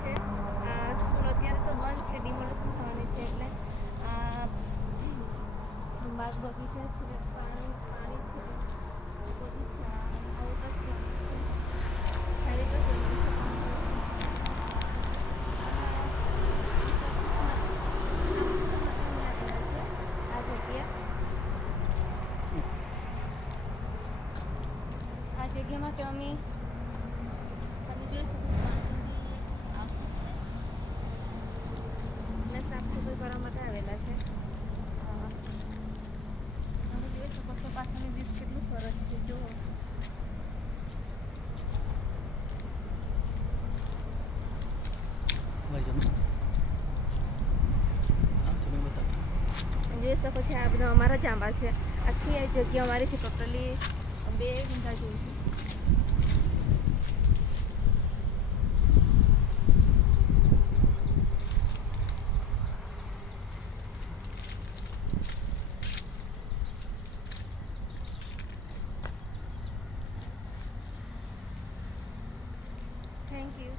છે. સ્કૂલ અત્યારે તો બંધ છે, ડિમોલેશન થવાની છે એટલે બાગ બગીચા છે, પાણી છે, બગીચા આઉટ ઓફ છે, ખાલી તો જમીન છે. આ જગ્યા માટે અમે તમે જોઈ શકો છો પાણી આખું છે અને સાફ સફાઈ કરવા માટે આવેલા છે. તમે જોઈ શકો છો પાછળનું વ્યૂઝ કેટલું સરસ છે. જો જોઈ શકો છો આ બધા અમારા જાંબા છે. આખી આ જગ્યા અમારી છે. ટોટલી 2 વીઘા જેવું છે. Thank you.